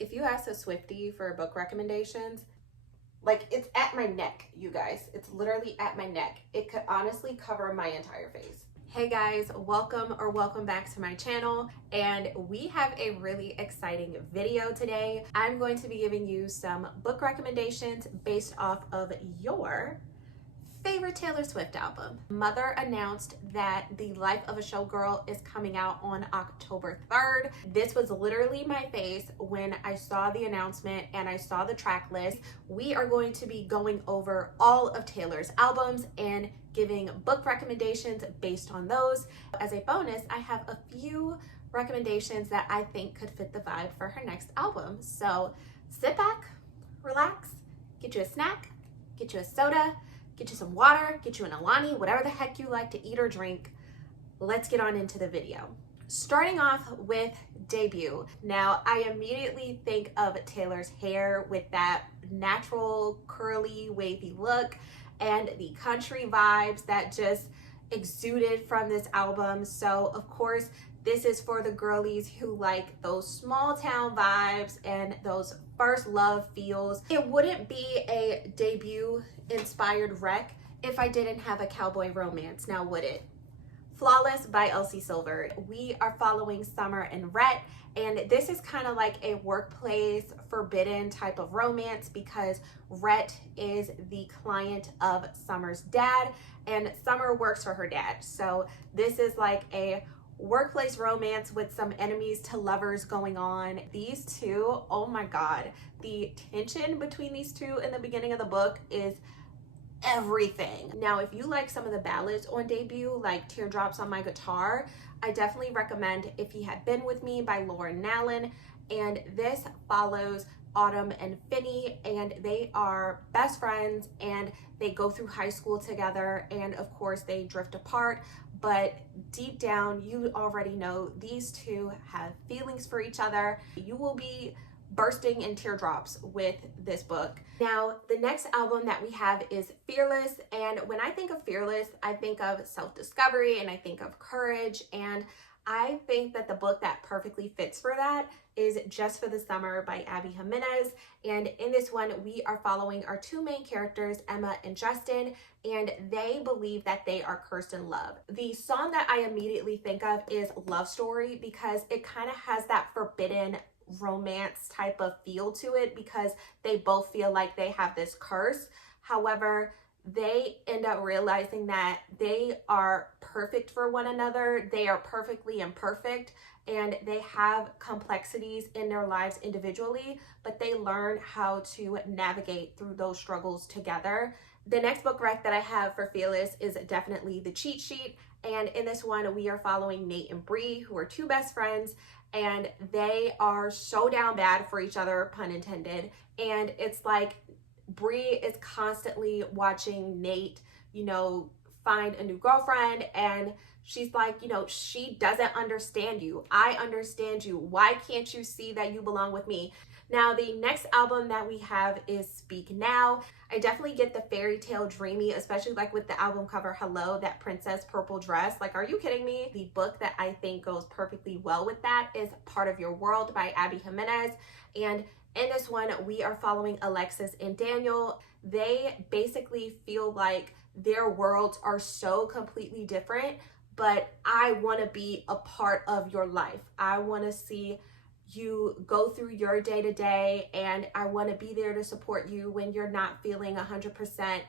If you ask a Swiftie for book recommendations, like it's at my neck, you guys. It's literally at my neck. It could honestly cover my entire face. Hey guys, welcome back to my channel, and we have a really exciting video today. I'm going to be giving you some book recommendations based off of your favorite Taylor Swift album. Mother announced that The Life of a Showgirl is coming out on October 3rd. This was literally my face when I saw the announcement and I saw the track list. We are going to be going over all of Taylor's albums and giving book recommendations based on those. As a bonus, I have a few recommendations that I think could fit the vibe for her next album. So sit back, relax, get you a snack, get you a soda, get you some water, get you an Alani, whatever the heck you like to eat or drink. Let's get on into the video. Starting off with Debut. Now, I immediately think of Taylor's hair with that natural, curly, wavy look and the country vibes that just exuded from this album. So, of course, this is for the girlies who like those small town vibes and those first love feels. It wouldn't be a Debut inspired wreck if I didn't have a cowboy romance, now would it? Flawless by Elsie Silver. We are following Summer and Rhett, and this is kind of like a workplace forbidden type of romance because Rhett is the client of Summer's dad and Summer works for her dad. So this is like a workplace romance with some enemies to lovers going on. These two, oh my god, the tension between these two in the beginning of the book is everything. Now, if you like some of the ballads on Debut, like Teardrops on My Guitar, I definitely recommend If He Had Been With Me by Lauren Nallen. And this follows Autumn and Finney, and they are best friends and they go through high school together, and of course they drift apart, but deep down you already know these two have feelings for each other. You will be bursting in teardrops with this book. Now, the next album that we have is Fearless, and when I think of Fearless, I think of self-discovery and I think of courage, and I think that the book that perfectly fits for that is Just for the Summer by Abby Jimenez. And in this one, we are following our two main characters, Emma and Justin, and they believe that they are cursed in love. The song that I immediately think of is Love Story because it kind of has that forbidden romance type of feel to it because they both feel like they have this curse. However, they end up realizing that they are perfect for one another. They are perfectly imperfect and they have complexities in their lives individually, but they learn how to navigate through those struggles together. The next book rec that I have for Fearless is definitely The Cheat Sheet. And in this one, we are following Nate and Bree, who are two best friends, and they are so down bad for each other, pun intended. And it's like Bree is constantly watching Nate, find a new girlfriend, and she's like, she doesn't understand you. I understand you. Why can't you see that you belong with me? Now, the next album that we have is Speak Now. I definitely get the fairy tale dreamy, especially like with the album cover, Hello, that princess purple dress. Like, are you kidding me? The book that I think goes perfectly well with that is Part of Your World by Abby Jimenez. And in this one, we are following Alexis and Daniel. They basically feel like their worlds are so completely different, but I want to be a part of your life. I want to see you go through your day-to-day, and I want to be there to support you when you're not feeling 100%.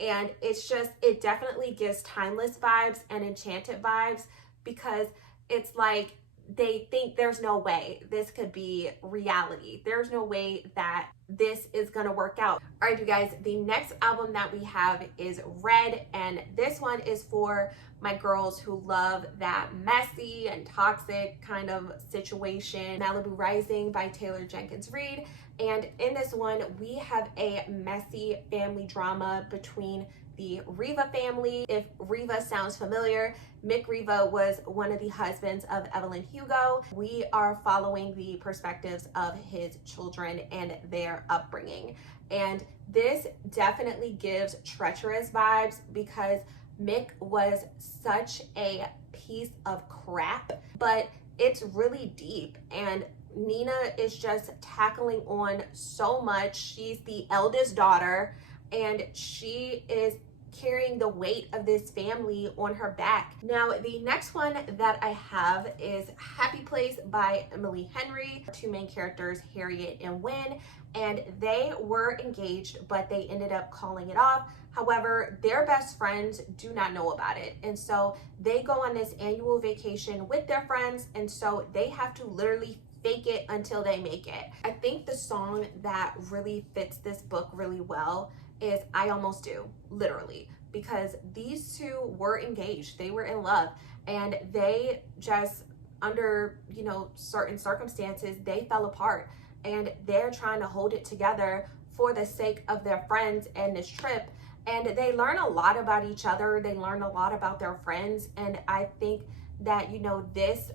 And it definitely gives timeless vibes and enchanted vibes because it's like they think there's no way this could be reality. There's no way that this is gonna work out. All right, you guys, the next album that we have is Red, and this one is for my girls who love that messy and toxic kind of situation. Malibu Rising by Taylor Jenkins Reid. And in this one, we have a messy family drama between the Riva family. If Riva sounds familiar, Mick Riva was one of the husbands of Evelyn Hugo. We are following the perspectives of his children and their upbringing. And this definitely gives treacherous vibes because Mick was such a piece of crap, but it's really deep. And Nina is just tackling on so much. She's the eldest daughter, and she is carrying the weight of this family on her back. Now, the next one that I have is Happy Place by Emily Henry. Our two main characters, Harriet and Wynne, and they were engaged, but they ended up calling it off. However, their best friends do not know about it. And so they go on this annual vacation with their friends, and so they have to literally fake it until they make it. I think the song that really fits this book really well is I Almost Do, literally, because these two were engaged, they were in love, and they just, under, you know, certain circumstances, they fell apart, and they're trying to hold it together for the sake of their friends and this trip. And they learn a lot about each other, they learn a lot about their friends, and I think that, you know, this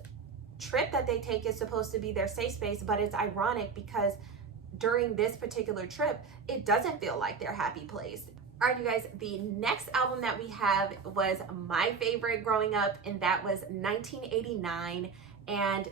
trip that they take is supposed to be their safe space, but it's ironic because during this particular trip, it doesn't feel like their happy place. All right, you guys, the next album that we have was my favorite growing up, and that was 1989. And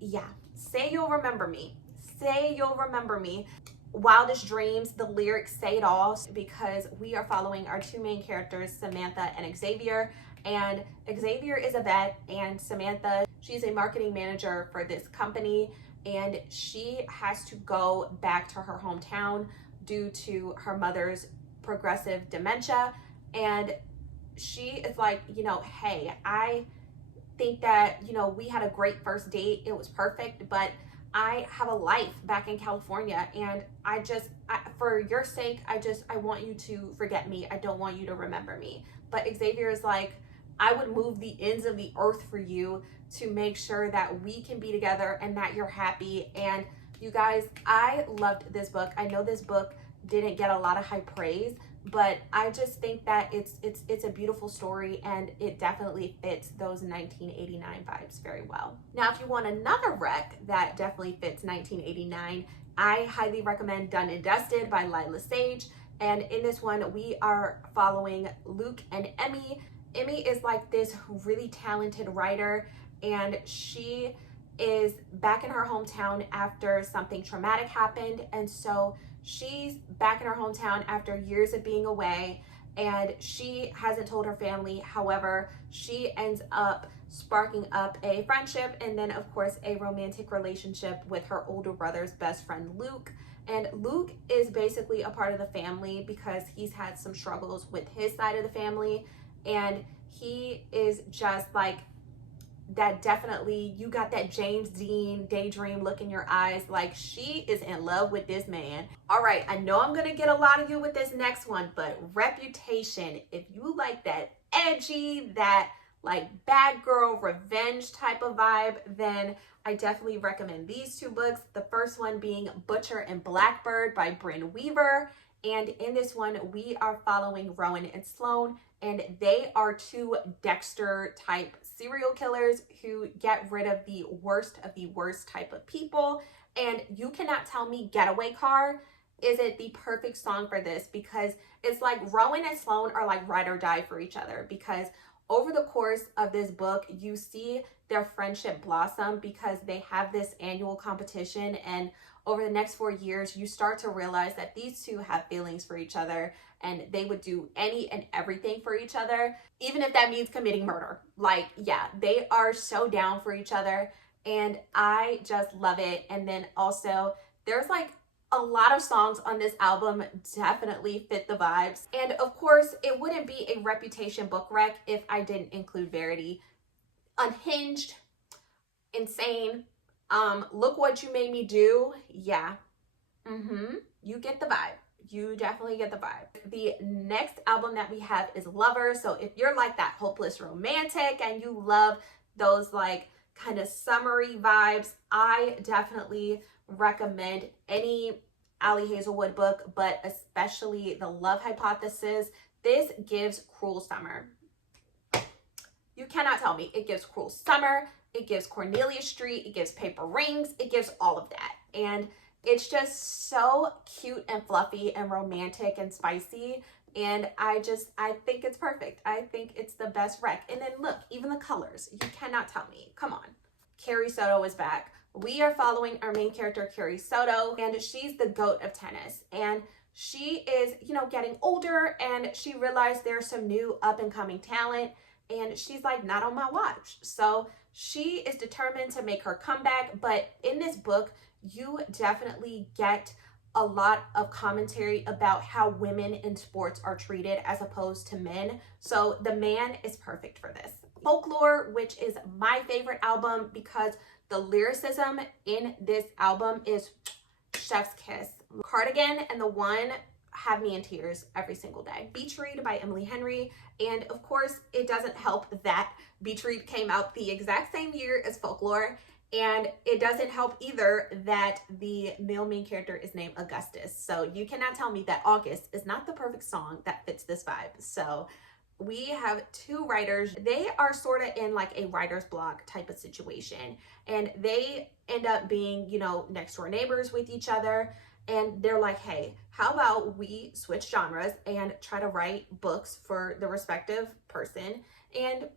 yeah, say you'll remember me. Say you'll remember me. Wildest Dreams, the lyrics say it all, because we are following our two main characters, Samantha and Xavier. And Xavier is a vet, and Samantha, she's a marketing manager for this company, and she has to go back to her hometown due to her mother's progressive dementia. And she is like, you know, hey, I think that, you know, we had a great first date, it was perfect, but I have a life back in California, and for your sake, I want you to forget me. I don't want you to remember me. But Xavier is like, I would move the ends of the earth for you to make sure that we can be together and that you're happy. And you guys, I loved this book. I know this book didn't get a lot of high praise, but I just think that it's a beautiful story, and it definitely fits those 1989 vibes very well. Now, if you want another rec that definitely fits 1989, I highly recommend Done and Dusted by Lila Sage. And in this one, we are following Luke and Emmy. Emmy is like this really talented writer, and she is back in her hometown after something traumatic happened. And so she's back in her hometown after years of being away, and she hasn't told her family. However, she ends up sparking up a friendship and then, of course, a romantic relationship with her older brother's best friend, Luke. And Luke is basically a part of the family because he's had some struggles with his side of the family, and he is just like that. Definitely, you got that James Dean daydream look in your eyes, like she is in love with this man. All right, I know I'm gonna get a lot of you with this next one, but Reputation, if you like that edgy, that like bad girl revenge type of vibe, then I definitely recommend these two books. The first one being Butcher and Blackbird by Bryn Weaver. And in this one, we are following Rowan and Sloan, and they are two Dexter type serial killers who get rid of the worst type of people. And you cannot tell me Getaway Car isn't the perfect song for this, because it's like Rowan and Sloan are like ride or die for each other, because over the course of this book, you see their friendship blossom because they have this annual competition, and over the next 4 years, you start to realize that these two have feelings for each other, and they would do any and everything for each other, even if that means committing murder. Like, yeah, they are so down for each other, and I just love it. And then also, there's like a lot of songs on this album definitely fit the vibes. And of course, it wouldn't be a Reputation book rec if I didn't include Verity. Unhinged, Insane, Look What You Made Me Do. Yeah, you get the vibe. You definitely get the vibe. The next album that we have is Lover. So if you're like that hopeless romantic and you love those like kind of summery vibes, I definitely recommend any Ali Hazelwood book, but especially The Love Hypothesis. This gives Cruel Summer. You cannot tell me. It gives Cruel Summer, it gives Cornelia Street, it gives Paper Rings, it gives all of that. And it's just so cute and fluffy and romantic and spicy. And I think it's perfect. I think it's the best rec. And then look, even the colors, you cannot tell me. Come on. Carrie Soto is back we are following our main character, Carrie Soto, and she's the GOAT of tennis. And she is, getting older, and she realized there's some new up and coming talent, and she's like, not on my watch. So she is determined to make her comeback. But in this book, you definitely get a lot of commentary about how women in sports are treated as opposed to men. So The Man is perfect for this. Folklore, which is my favorite album because the lyricism in this album is chef's kiss. Cardigan and The One have me in tears every single day. Beach Read by Emily Henry. And of course, it doesn't help that Beach Read came out the exact same year as Folklore. And it doesn't help either that the male main character is named Augustus. So you cannot tell me that August is not the perfect song that fits this vibe. So we have two writers. They are sort of in like a writer's block type of situation. And they end up being, next door neighbors with each other. And they're like, hey, how about we switch genres and try to write books for the respective person and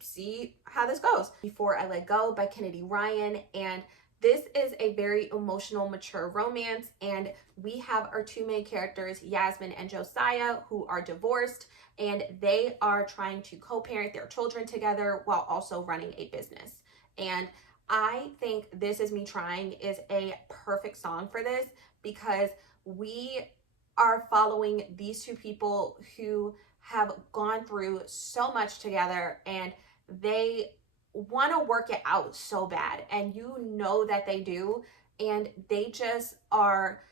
see how this goes. Before I Let Go by Kennedy Ryan. And this is a very emotional, mature romance. And we have our two main characters, Yasmin and Josiah, who are divorced. And they are trying to co-parent their children together while also running a business. And I think This Is Me Trying is a perfect song for this because we are following these two people who have gone through so much together, and they want to work it out so bad, and you know that they do, and they just are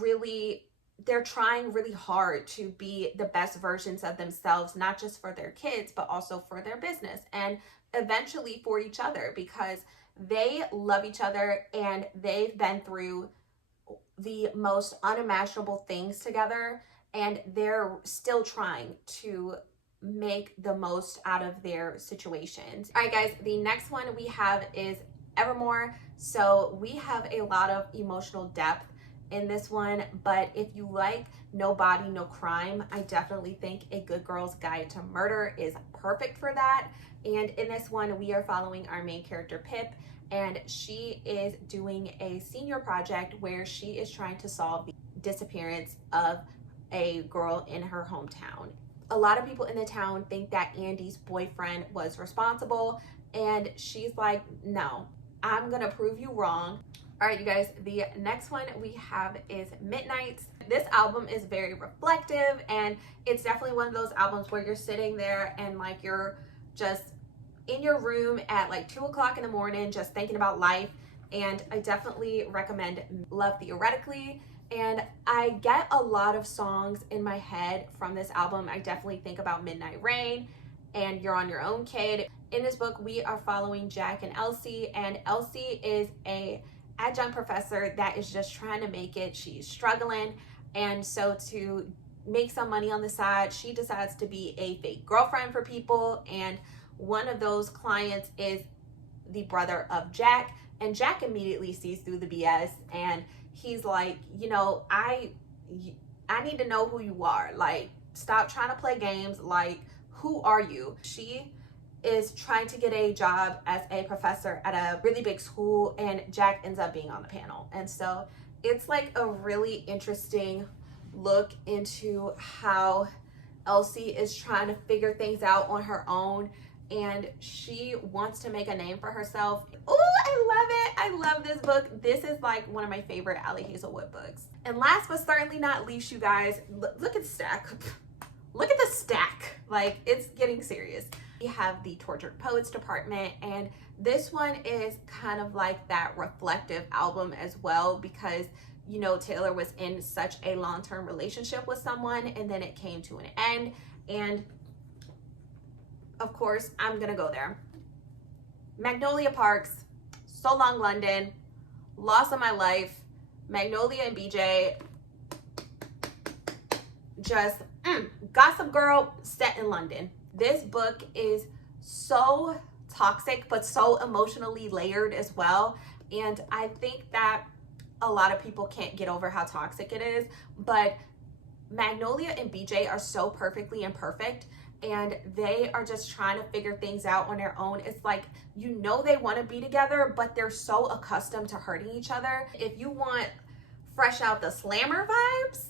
really, they're trying really hard to be the best versions of themselves, not just for their kids, but also for their business and eventually for each other, because they love each other and they've been through the most unimaginable things together, and they're still trying to make the most out of their situations. All right, guys, the next one we have is Evermore. So we have a lot of emotional depth in this one, but if you like No Body, No Crime, I definitely think A Good Girl's Guide to Murder is perfect for that. And in this one, we are following our main character, Pip, and she is doing a senior project where she is trying to solve the disappearance of a girl in her hometown. A lot of people in the town think that Andy's boyfriend was responsible, and she's like, no, I'm gonna prove you wrong. All right, you guys, the next one we have is Midnights. This album is very reflective, and it's definitely one of those albums where you're sitting there and like you're just in your room at like 2 o'clock in the morning just thinking about life. And I definitely recommend Love Theoretically. And I get a lot of songs in my head from this album. I definitely think about Midnight Rain and You're on Your Own, Kid. In this book, we are following Jack and Elsie, and Elsie is a adjunct professor that is just trying to make it. She's struggling, and so to make some money on the side, she decides to be a fake girlfriend for people, and one of those clients is the brother of Jack, and Jack immediately sees through the BS, and he's like, I need to know who you are. Like, stop trying to play games. Like, who are you? She is trying to get a job as a professor at a really big school, and Jack ends up being on the panel. And so it's like a really interesting look into how Elsie is trying to figure things out on her own, and she wants to make a name for herself. Oh, I love it. I love this book. This is like one of my favorite Allie Hazelwood books. And last but certainly not least, you guys, look at the stack. Look at the stack. Like, it's getting serious. We have the Tortured Poets department, and this one is kind of like that reflective album as well, because Taylor was in such a long-term relationship with someone, and then it came to an end, and of course I'm gonna go there. Magnolia Parks, So Long London, Loss of My Life, Magnolia and BJ, just Gossip Girl set in London. This book is so toxic, but so emotionally layered as well. And I think that a lot of people can't get over how toxic it is, but Magnolia and BJ are so perfectly imperfect. and they are just trying to figure things out on their own. It's like, you know, they want to be together, but they're so accustomed to hurting each other. If you want fresh out the slammer vibes,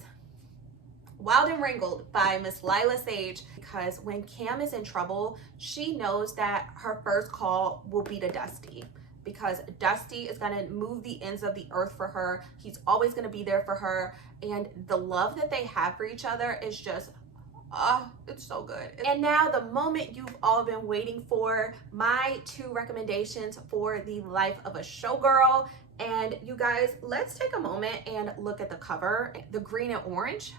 Wild and Wrinkled by Miss Lila Sage, because when Cam is in trouble, she knows that her first call will be to Dusty, because Dusty is going to move the ends of the earth for her. He's always going to be there for her, and the love that they have for each other is just, it's so good. And now the moment you've all been waiting for, my 2 recommendations for the life of a showgirl. And you guys, let's take a moment and look at the cover, the green and orange.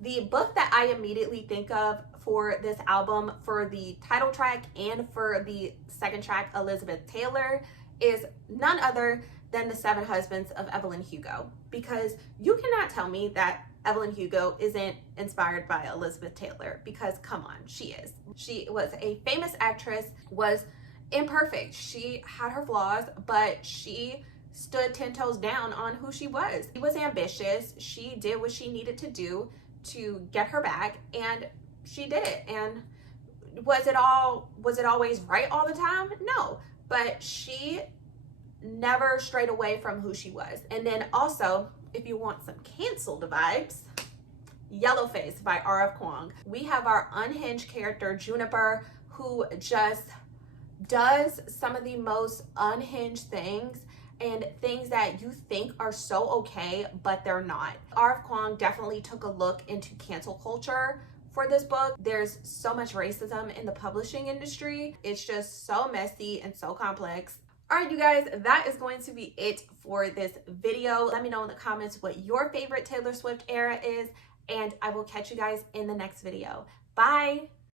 The book that I immediately think of for this album, for the title track and for the second track, Elizabeth Taylor, is none other than The 7 Husbands of Evelyn Hugo. Because you cannot tell me that Evelyn Hugo isn't inspired by Elizabeth Taylor, because come on, she is. She was a famous actress, was imperfect. She had her flaws, but she stood 10 toes down on who she was. She was ambitious. She did what she needed to do to get her back, and she did it. And was it always right all the time? No, but she never strayed away from who she was. And then also, if you want some canceled vibes, Yellowface by R.F. Kuang. We have our unhinged character Juniper, who just does some of the most unhinged things, and things that you think are so okay, but they're not. R.F. Kuang definitely took a look into cancel culture for this book. There's so much racism in the publishing industry. It's just so messy and so complex. All right, you guys, that is going to be it for this video. Let me know in the comments what your favorite Taylor Swift era is, and I will catch you guys in the next video. Bye.